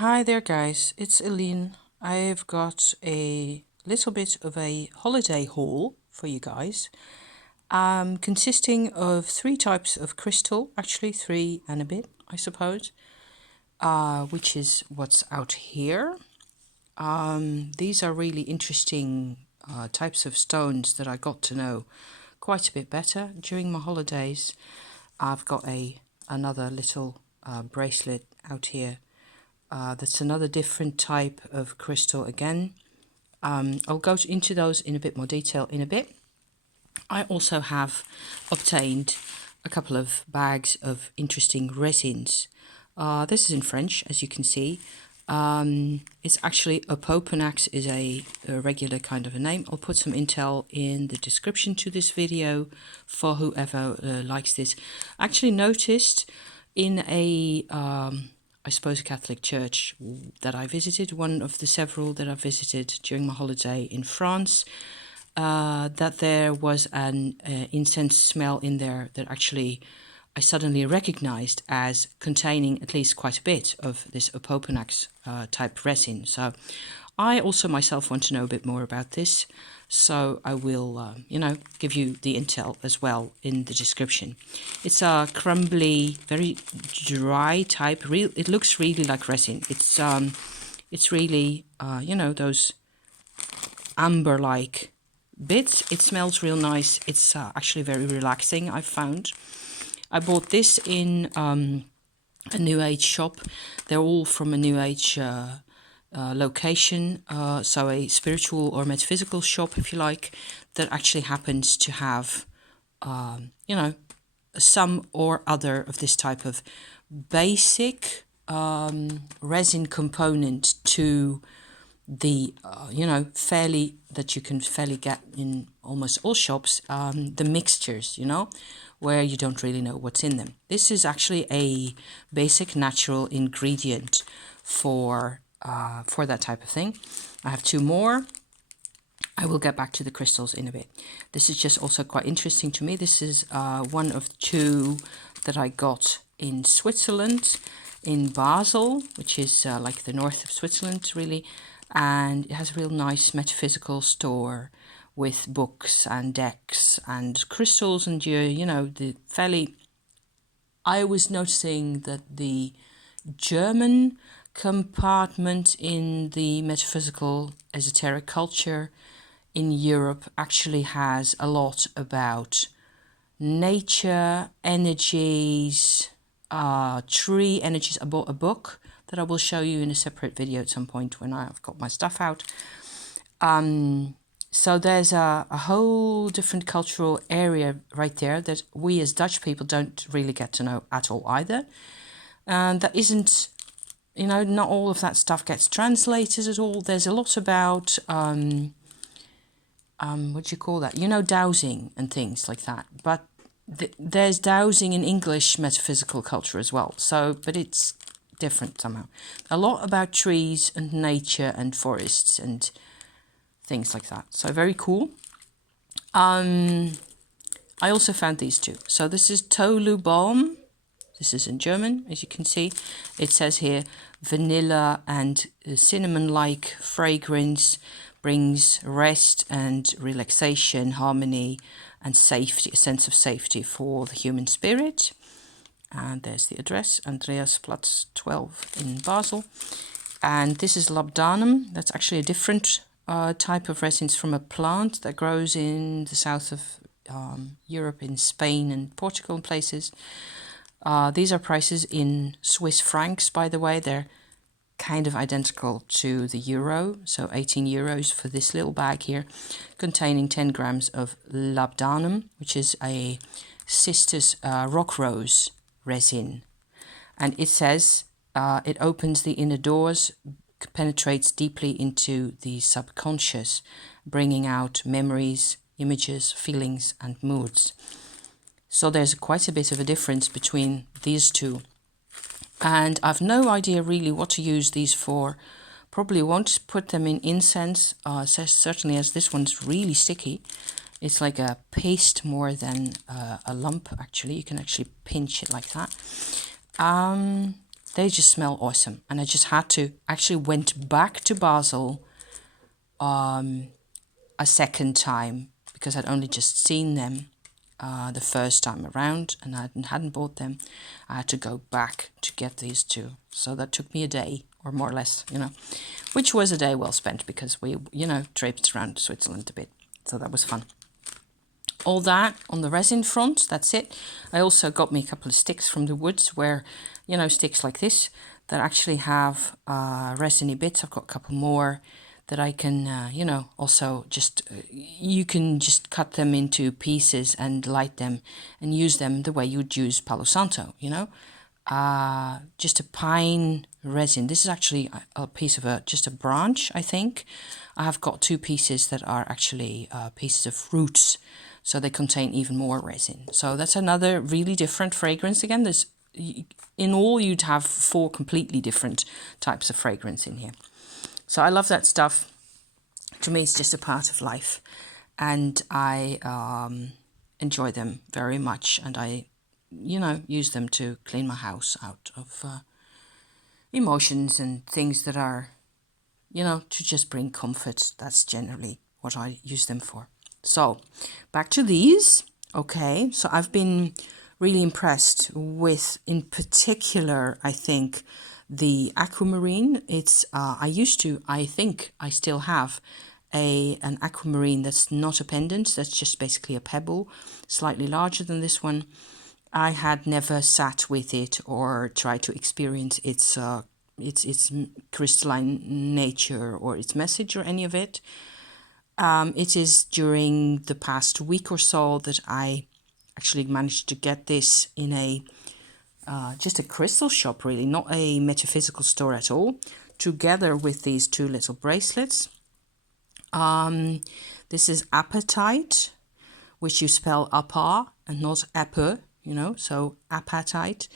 Hi there guys, it's Eileen. I've got a little bit of a holiday haul for you guys, consisting of three types of crystal, actually three and a bit, I suppose, which is what's out here. These are really interesting types of stones that I got to know quite a bit better during my holidays. I've got another little bracelet out here. That's another different type of crystal again. I'll go into those in a bit more detail in a bit. I also have obtained a couple of bags of interesting resins. This is in French, as you can see. It's actually Opoponax is a regular kind of a name. I'll put some intel in the description to this video for whoever likes this. I actually noticed in I suppose, a Catholic church that I visited, one of the several that I visited during my holiday in France, that there was an incense smell in there that actually I suddenly recognized as containing at least quite a bit of this Opoponax type resin. So I also myself want to know a bit more about this. So I will, give you the intel as well in the description. It's a crumbly, very dry type. It looks really like resin. It's really, those amber-like bits. It smells real nice. It's actually very relaxing, I've found. I bought this in a New Age shop. They're all from a New Age location, so a spiritual or metaphysical shop, if you like, that actually happens to have, some or other of this type of basic resin component to the, that you can fairly get in almost all shops, the mixtures, where you don't really know what's in them. This is actually a basic natural ingredient for that type of thing. I have two more. I will get back to the crystals in a bit. This is just also quite interesting to me. This is one of two that I got in Switzerland, in Basel, which is like the north of Switzerland, really. And it has a real nice metaphysical store with books and decks and crystals and the fairly... I was noticing that the German compartment in the metaphysical esoteric culture in Europe actually has a lot about nature, energies, tree energies. I bought a book that I will show you in a separate video at some point when I've got my stuff out. So there's a whole different cultural area right there that we as Dutch people don't really get to know at all either. And that isn't, not all of that stuff gets translated at all. There's a lot about, what do you call that? Dowsing and things like that. But there's dowsing in English metaphysical culture as well. So, but it's different somehow. A lot about trees and nature and forests and things like that. So very cool. I also found these two. So this is Tolu Balm. This is in German, as you can see. It says here, vanilla and cinnamon-like fragrance brings rest and relaxation, harmony and safety, a sense of safety for the human spirit. And there's the address, Andreasplatz 12 in Basel. And this is labdanum. That's actually a different type of resins from a plant that grows in the south of Europe, in Spain and Portugal and places. These are prices in Swiss francs, by the way. They're kind of identical to the euro, so 18 euros for this little bag here, containing 10 grams of labdanum, which is a cistus rock rose resin. And it says it opens the inner doors, penetrates deeply into the subconscious, bringing out memories, images, feelings, and moods. So there's quite a bit of a difference between these two. And I've no idea really what to use these for. Probably won't put them in incense, certainly as this one's really sticky. It's like a paste more than a lump, actually. You can actually pinch it like that. they just smell awesome. And I just had to, actually went back to Basel a second time because I'd only just seen them the first time around and I hadn't bought them. I had to go back to get these two. So that took me a day or more or less, which was a day well spent because we, traipsed around Switzerland a bit. So that was fun. All that on the resin front, that's it. I also got me a couple of sticks from the woods where, sticks like this that actually have resiny bits. I've got a couple more that I can, also just, you can just cut them into pieces and light them and use them the way you would use Palo Santo, just a pine resin. This is actually a piece of just a branch, I think. I have got two pieces that are actually pieces of roots, so they contain even more resin. So that's another really different fragrance. Again, there's, in all, you'd have 4 completely different types of fragrance in here. So I love that stuff. To me, it's just a part of life. And I enjoy them very much. And I, use them to clean my house out of emotions and things that are, to just bring comfort. That's generally what I use them for. So back to these. Okay, so I've been really impressed with, in particular, I think, the aquamarine. It's I think I still have an aquamarine that's not a pendant, that's just basically a pebble, slightly larger than this one. I had never sat with it or tried to experience its crystalline nature or its message or any of it. It is during the past week or so that I actually managed to get this in a just a crystal shop, really, not a metaphysical store at all, together with these 2 little bracelets. This is apatite, which you spell apa and not ape, so apatite.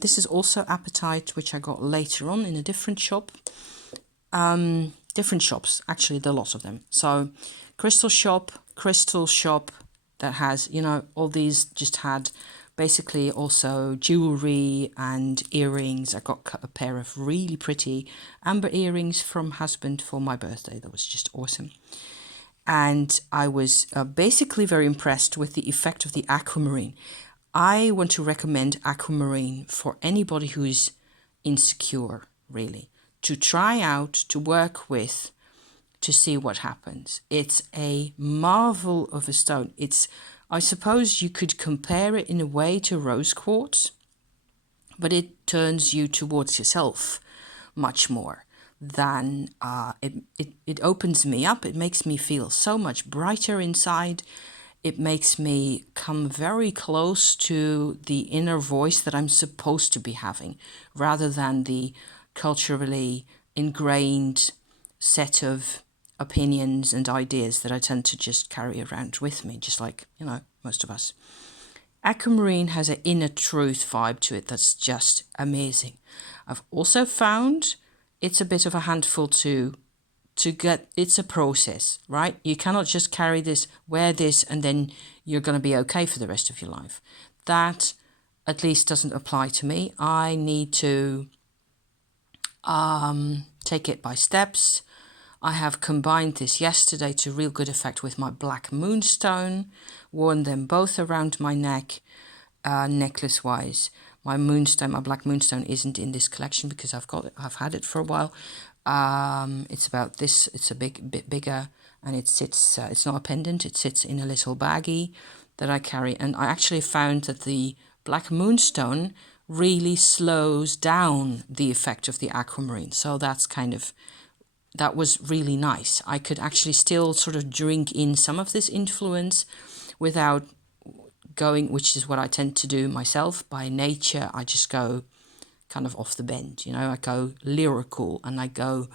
This is also apatite, which I got later on in a different shop. Different shops, actually, there are lots of them. So crystal shop that has, all these just had basically also jewelry and earrings. I got a pair of really pretty amber earrings from husband for my birthday. That was just awesome. And I was basically very impressed with the effect of the aquamarine. I want to recommend aquamarine for anybody who's insecure, really, to try out, to work with, to see what happens. It's a marvel of a stone. I suppose you could compare it in a way to rose quartz, but it turns you towards yourself much more than it opens me up. It makes me feel so much brighter inside. It makes me come very close to the inner voice that I'm supposed to be having, rather than the culturally ingrained set of opinions and ideas that I tend to just carry around with me, just like, most of us. Aquamarine has an inner truth vibe to it that's just amazing. I've also found it's a bit of a handful to get. It's a process, right? You cannot just carry this, wear this, and then you're going to be okay for the rest of your life. That at least doesn't apply to me. I need to take it by steps. I have combined this yesterday to real good effect with my black moonstone, worn them both around my neck, necklace wise. My black moonstone isn't in this collection because I've had it for a while. It's about this. It's a bit bigger, and it sits. It's not a pendant. It sits in a little baggie that I carry. And I actually found that the black moonstone really slows down the effect of the aquamarine. So that was really nice. I could actually still sort of drink in some of this influence without going, which is what I tend to do myself by nature. I just go kind of off the bend, I go lyrical, and I go,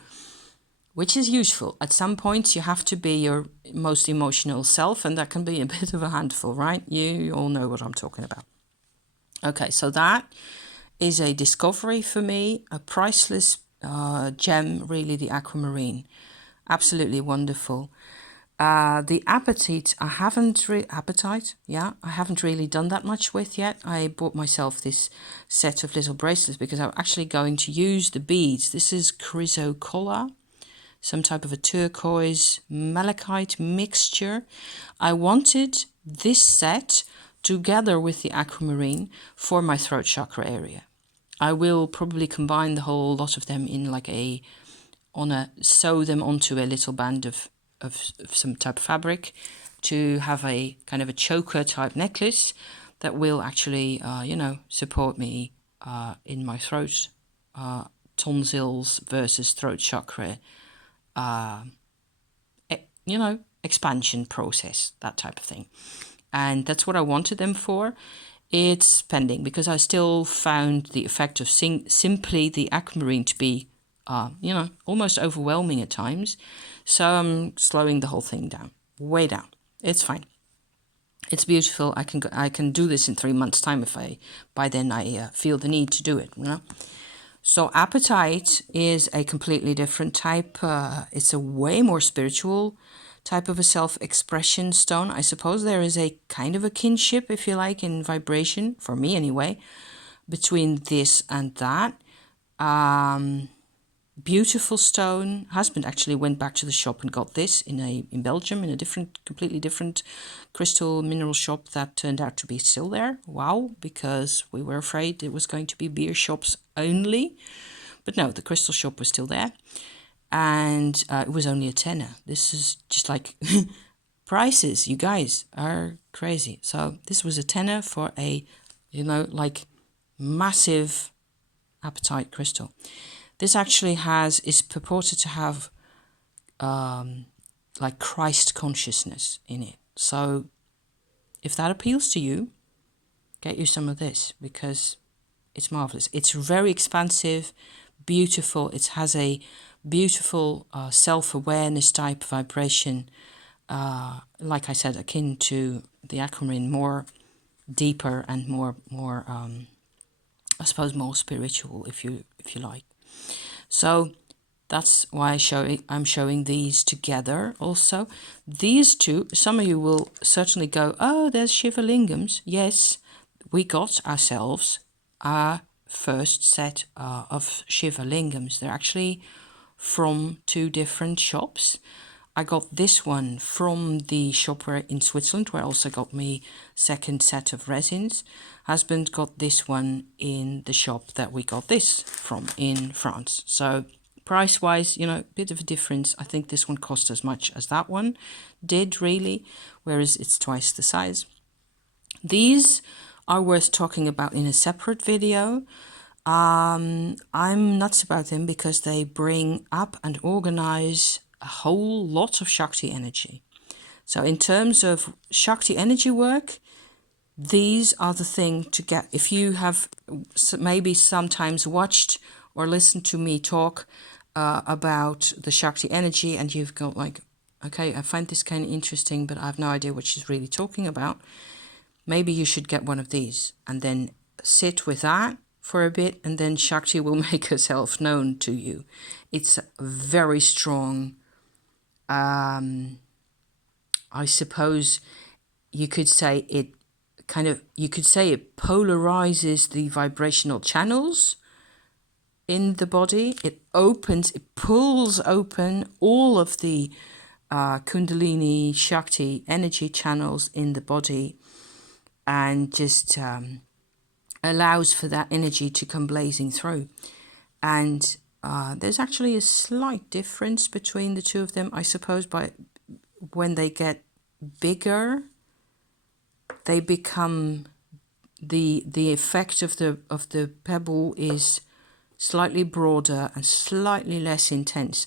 which is useful. At some points you have to be your most emotional self, and that can be a bit of a handful, right? You all know what I'm talking about. Okay, so that is a discovery for me, a priceless gem, really, the aquamarine. Absolutely wonderful. The appetite, I haven't really done that much with yet. I bought myself this set of little bracelets because I'm actually going to use the beads. This is chrysocolla, some type of a turquoise malachite mixture. I wanted this set together with the aquamarine for my throat chakra area. I will probably combine the whole lot of them in like sew them onto a little band of some type of fabric to have a kind of a choker type necklace that will actually, support me in my throat, tonsils versus throat chakra, expansion process, that type of thing. And that's what I wanted them for. It's pending because I still found the effect of simply the aquamarine to be, almost overwhelming at times. So I'm slowing the whole thing down, way down. It's fine. It's beautiful. I can do this in 3 months' time if by then I feel the need to do it. So apatite is a completely different type. It's a way more spiritual type of a self-expression stone. I suppose there is a kind of a kinship, if you like, in vibration, for me anyway, between this and that. Beautiful stone. Husband actually went back to the shop and got this in Belgium in a completely different crystal mineral shop that turned out to be still there. Wow, because we were afraid it was going to be beer shops only. But no, the crystal shop was still there. And it was only a tenner. This is just like prices, you guys are crazy. So this was a tenner for a, like massive apatite crystal. This actually is purported to have like Christ consciousness in it. So if that appeals to you, get you some of this because it's marvelous. It's very expansive, beautiful. It has a beautiful self-awareness type vibration. Like I said, akin to the aquamarine, more deeper and more I suppose more spiritual, if you like. So that's why I'm showing these together also. These two, some of you will certainly go, oh, there's Shiva Lingams. Yes, we got ourselves our first set of Shiva Lingams. They're actually from 2 different shops. I got this one from the shop in Switzerland, where I also got my second set of resins. Husband got this one in the shop that we got this from in France. So price-wise, a bit of a difference. I think this one cost as much as that one did, really, whereas it's twice the size. These are worth talking about in a separate video. I'm nuts about them because they bring up and organize a whole lot of Shakti energy. So in terms of Shakti energy work, these are the thing to get. If you have maybe sometimes watched or listened to me talk about the Shakti energy and you've got like, okay, I find this kind of interesting, but I have no idea what she's really talking about. Maybe you should get one of these and then sit with that for a bit, and then Shakti will make herself known to you. It's very strong. I suppose you could say it polarizes the vibrational channels in the body. It pulls open all of the Kundalini Shakti energy channels in the body and just allows for that energy to come blazing through. And there's actually a slight difference between the two of them, I suppose, but when they get bigger, they become the effect of the pebble is slightly broader and slightly less intense,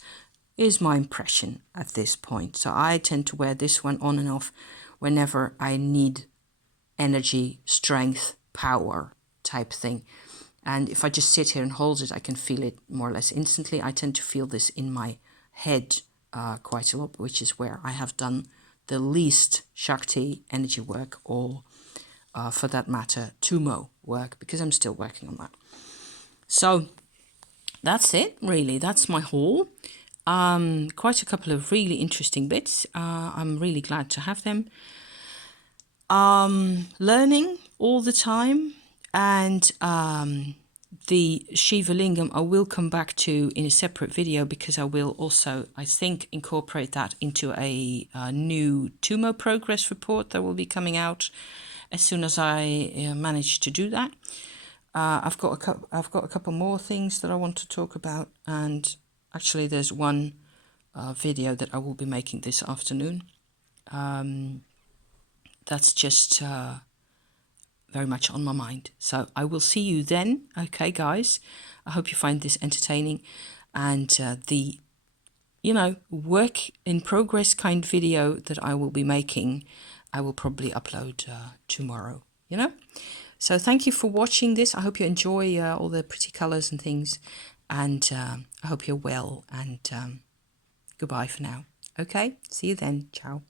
is my impression at this point. So I tend to wear this one on and off whenever I need energy, strength, power type thing. And if I just sit here and hold it, I can feel it more or less instantly. I tend to feel this in my head quite a lot, which is where I have done the least Shakti energy work, or for that matter, Tumo work, because I'm still working on that. So that's it, really. That's my haul. Quite a couple of really interesting bits. I'm really glad to have them. Learning all the time, and the Shiva Lingam I will come back to in a separate video, because I will also, I think, incorporate that into a new Tumo progress report that will be coming out as soon as I manage to do that. I've got a couple more things that I want to talk about, and actually there's one video that I will be making this afternoon. That's just very much on my mind. So I will see you then. Okay, guys. I hope you find this entertaining, and the, work in progress kind video that I will be making, I will probably upload tomorrow, So thank you for watching this. I hope you enjoy all the pretty colors and things, and I hope you're well, and goodbye for now. Okay, see you then. Ciao.